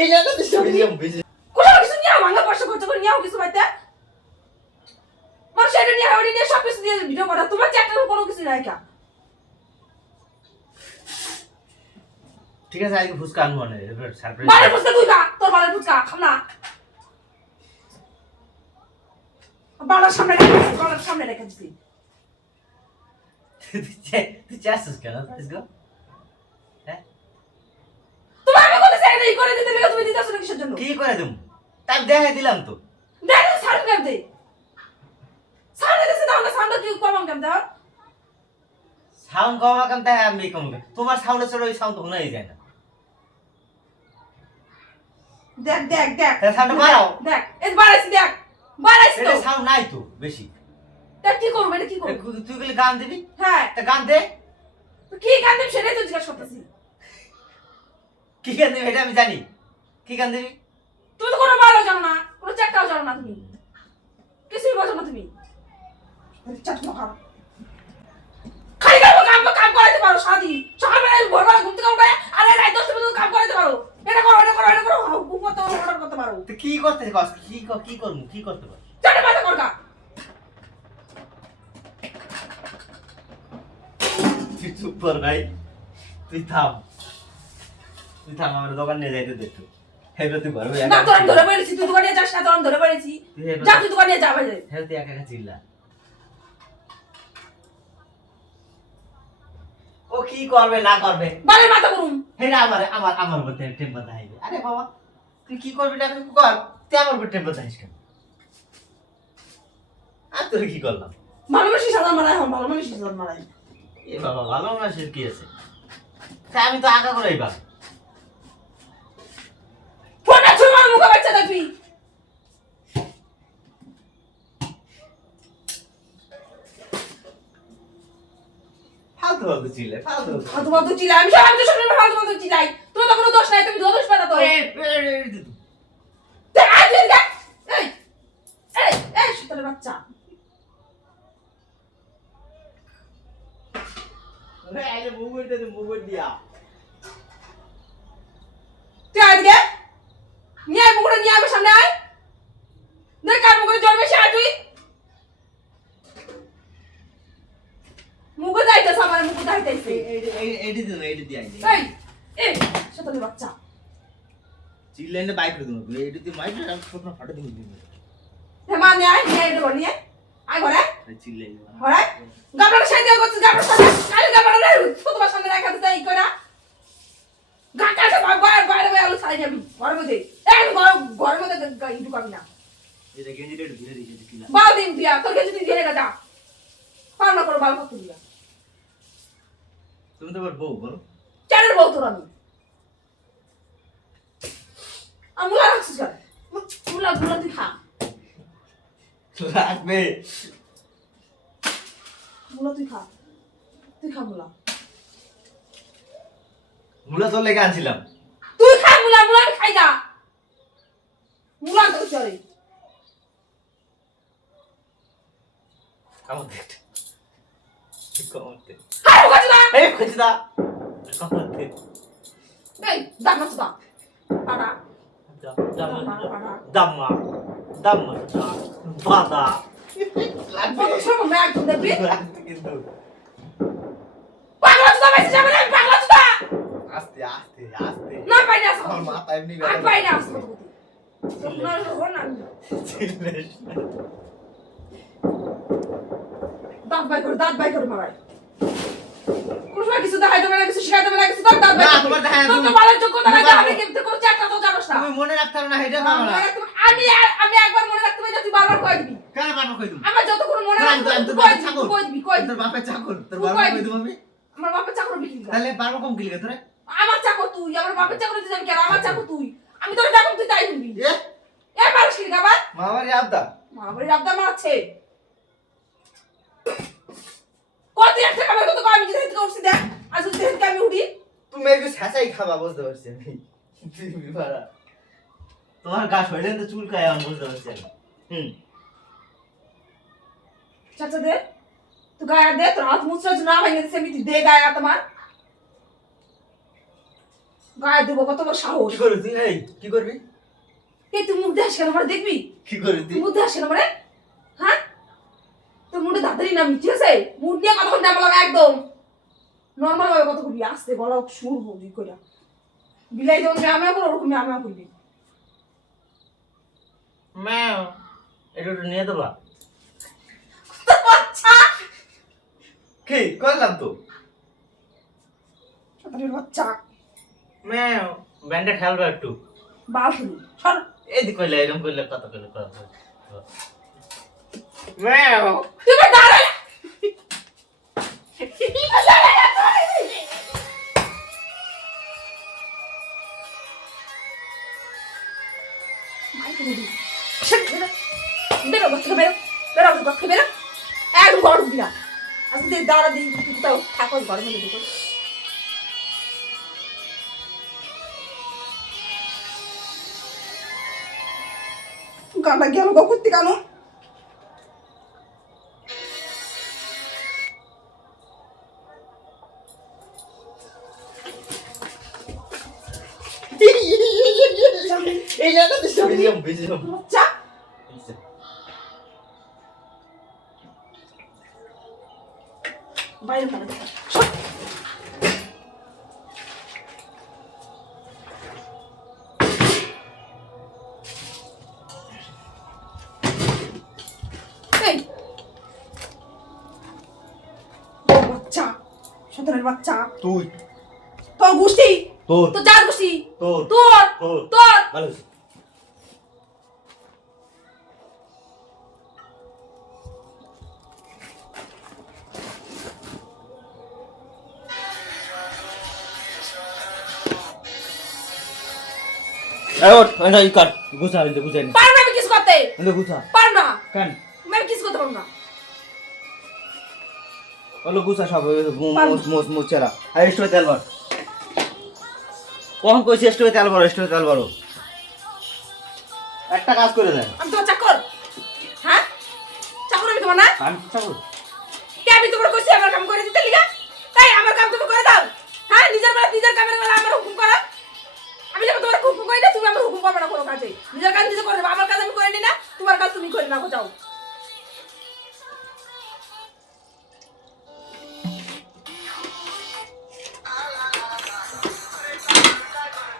এই জায়গাতে সরিয়ে বেশি কোনো কিছু নিয়ে ভাঙা পয়সা খরচ করে নিয়ে কিছু বাইতে মানুষ এটা নিয়ে ওটা নিয়ে সব কিছু দিয়ে ভিডিও করা তোমার চ্যানেলে কোনো কিছু নাই কা ঠিক আছে আজকে ফুচকা আনবো না এবার সারপ্রাইজ বারে ফুচকা তুই খা তোর বারে ফুচকা খাম না বাড়ার সামনে রেখে দিছি তুই চাচ্ছিস কেন আজকে হ্যাঁ তুমি আমি কোথায় চাই নাই করে দিতে তুমি দিতেছ না কিসের জন্য কি করে দেব তাই দেখাই দিলাম তো দেখ সাউন্ড কেন দে সাউন্ড দিতে দাও না সাউন্ড কি কম কেন দাও সাউন্ড কমা কেন তাই আমি কম তোমার সাউন্ডের সাথে ওই সাউন্ড শোনাই যায় না দেখ দেখ দেখ সাউন্ড বাড়াও দেখ এই বাড়াইছি দেখ বাড়াইছি তো এটা সাউন্ড নাই তো বেশি তা কি করব এটা কি করব তুই গেলে গান দিবি হ্যাঁ তা গান দে তো কি গান দেব সেটাই তো জিজ্ঞাসা করতেছি কি গান দিবি এটা আমি জানি কি গান দিবি তুমি তো কোনো ভালো জানো না কোনো চেকটাও জানো না তুমি কিছুই বোঝো না তুমি চাট না খাও খালি কাম করাইতে পারো সাদি সকালবেলা ভোরবেলা ঘুম থেকে উঠে আরে রাত 10টা পর্যন্ত কাম করাইতে পারো এটা করো ঘুম করতে অর্ডার করতে পারো তো কি করতে কস কি করব কি করতে পার চাটে মাথা করগা তুই চুপ কর ভাই তুই থাম আমার দোকান নিয়ে যাইতে দে একটু হেবে তুই ঘরে না তোর ধরে পড়েছি তুই দোকানে যাস না তোর ধরে পড়েছি যা তুই দোকানে যা ভাই হেবে তুই একা একা চিল্লা ও কি করবে না করবে বালে মাথা করুম হেরা আমার উপর টেম্পার দেখাইবে আরে বাবা তুই কি করবি না তুই কর তুই আমার উপর টেম্পার দেখাইস কেন আর তোর কি করলাম ভালো মানুষই সাদা মারাই হন ভালো মানুষই সাদা মারাই এ বাবা ভালো মানুষের কি আছে তা আমি তো আগা করাই বা ফোনটা ছুঁয়ে মার মুখে বাচ্চা দেখবি ফালতু চিল্লে ফালতু চিল্লাই আমি তো সবসময় ফালতু চিল্লাই তোর তো কোনো দোষ নাই তুমি দোষ পাতা তো এই সুতলে বাচ্চা আরে আইলে মুগুর দিয়া তুই আজকে নিয়ে আয় মুখটা নিয়ে আয় সামনে আয় দেখ কার মুখে জন্মে সে আয় তুই মুখে যাইতেছে আমার মুখে যাইতেছে এইটি দিয়া এই সুতলে বাচ্চা চিল্লাইনে বাইক করে দিন এইটি তুই মাইক আর ছোট ফাটা দিন হে মা নিয়ে আয় এটা বলিয়ে আয় ঘরে চিল্লাইনে ঘরে গাবড়া সাইডে করছিস গাবড়া সাইডে আরে গাবড়া রে তোমার সামনে রাখা দিতে এই করা গাকাটা বাইরে আলো ছাই যাবি ঘরের মধ্যে এই ঘরের মধ্যে ইটু কাবি না এটা গেঞ্জি রেড ধরে দিয়েছে কিলা বাল দিন দিয়া তোর কাছে তুই দিয়ে গা পার না করো বাল কত দিয়া তুমি তো বউ বলো চারের বউ তোর আমি মুলা রাখছিস গা মুলা তুই খা লাগবে মুলা তুই খা মুলা মুলা তো লেগে আনছিলাম তুই খা মুলা আমি খাই না মুলা তো চলে আমাদের কমতে হাই ওখানে না এই খুঁজদা কমতে এই দাম না দাম পাড়া দাম্মা বাদা কত সময় ম্যাগ দেখবি কিন্তু পাগলা তো বেশি যাবে না পাগলা তো আস্তে না পাই না আমার মাথা এমনি আর পাই না না না চিল্লেস দাঁত বাই করে মারাই কোন সময় কিছু দেখাই দেবে না কিছু শিখাই দেবে না কিছু দাঁত বাই না তোমার দেখাই তো তো ভালো যোগ্যতা নাই আমি কিন্তু কোনো চাকরি তো জানোস না তুমি মনে রাখতে না এটা না আমি একবার মনে রাখতে পারি না তুই বারবার কই দিবি কেন বারবার কই দিম আমার যতক্ষণ মনে রাখতে তোর কই বাপের চাকর দিবি কই তোর বাপের চাকর তোর বারবার কই দিম আমি আমার বাপের চাকর বিক্রি কর তাহলে বারবার কম কিলে তোরে আমার চাকর তুই আমার বাপের চাকর তুই যাবি কেন আমার চাকর তুই আমি তোর চাকর তুই তাই বলবি এ মানুষ কি গাবা মামারি আবদা মামারি আবদা মারছে কত একটা খাবার কত আমি যেতে করছি দেখ আজ যেতে আমি উঠি তুমি একটু ছাঁচাই খাবা বুঝতে পারছি আমি তুমি পারা তোমার গা শরীরে তো চুলকায় আমি বুঝতে পারছি চাচা দে तू गाया दे तो हाथ मुझसे ना भाई से भी दे गाया तुम्हार গায়ে দেবো কত বড় সাহস। কি করবি তুই? এই কি করবি? এই তুই মুখ দেখাস কেন? মানে দেখবি কি করবি তুই? তুই মুখ দেখাস কেন? মানে হ্যাঁ, তোর মুখে দাঁড়ালি নামি, ঠিক আছে? মুখ দিয়ে কথা বলতে আমার লাগা একদম নর্মাল ভাবে কথা বলবি, আস্তে গলা সুর বলবি কইরা। বিলাই যেমন আমিও করো ওরকম আমিও করবি। ম্যাও এটা একটু নিয়ে দেবা? বাচ্চা কি করলাম তো? তাদের বাচ্চা ম্যাও ব্যান্ডে খেলবে একটু। বাল শুনি সর। এদিক কইলে এরকম কইলে কত কইলে কত। ম্যাও তুই এবার দাঁড়া। বেরো ঘর থেকে বেরো, বেরো ঘর থেকে বেরো, একদম ঘর ঢুকবি না। আজকে দাঁড়া দিই তুই কোথাও থাকো ঘরের মধ্যে ঢুকো। গানটা গেল গো করতে কেন? এই জায়গা তো বিজিয়াম বাচ্চা বাইরে পালা দেখা। এই বাচ্চা, সন্তানের বাচ্চা, তুই তোর গোষ্ঠী, তোর তোর যার গোষ্ঠী, তোর তোর তোর তোর ভালো এই ওঠ এটা ই কর গুছা দিতে গুছা নি পারবো না আমি কিছু করতে, এটা গুছা পারবো না কেন আমি কিছু করতে পারবো না। হলো গুছা সব মোস মোস চেরা আর স্টোরে তেল ভর কখন কইছি স্টোরে তেল ভর স্টোরে তেল ভরো একটা কাজ করে দেন আমি তোমার চাকর, হ্যাঁ চাকর আমি তোমার না? আমি চাকর কে আমি তোমার কইছি আমার কাম করে দিতে লিগা? তাই আমার কাম তুমি করে দাও, হ্যাঁ নিজের বেলা নিজের কামের বেলা আমার হুকুম করো। আমি যখন তোমার হুকুম করি না তুমি আমার হুকুম করবে না কোনো কাজে, নিজের কাজ নিজে করে দেবে। আমার কাজ আমি করে নি না, তোমার কাজ তুমি করে নাও যাও।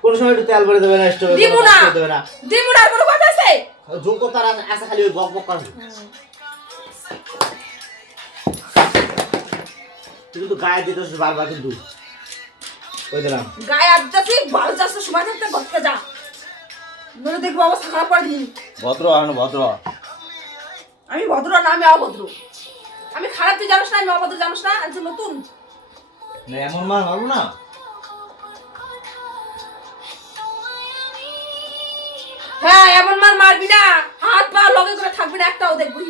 কোন সময় একটু তেল ভরে দেবে না স্টোরে দিমু না, দেবে না দিমু না, আর কোনো কথা আছে? যোগ্যতার আছে খালি ওই বক বক করে তুই কিন্তু গায়ে দিতেছিস বারবার কিন্তু কই দিলাম গায়ে আজকে বাল যাচ্ছে সময় থাকতে ঘরকে যা, নইলে দেখবো অবস্থা খারাপ করে দিন। ভদ্র আনো ভদ্র আমি ভদ্র না, আমি অভদ্র। আমি খারাপ তুই জানোস না, আমি অভদ্র জানোস না, আর তুই নতুন। না এমন মাল মারবো না হ্যাঁ এমন মার মারবি না, হাত পা লগে করে থাকবি না একটাও দেখবি।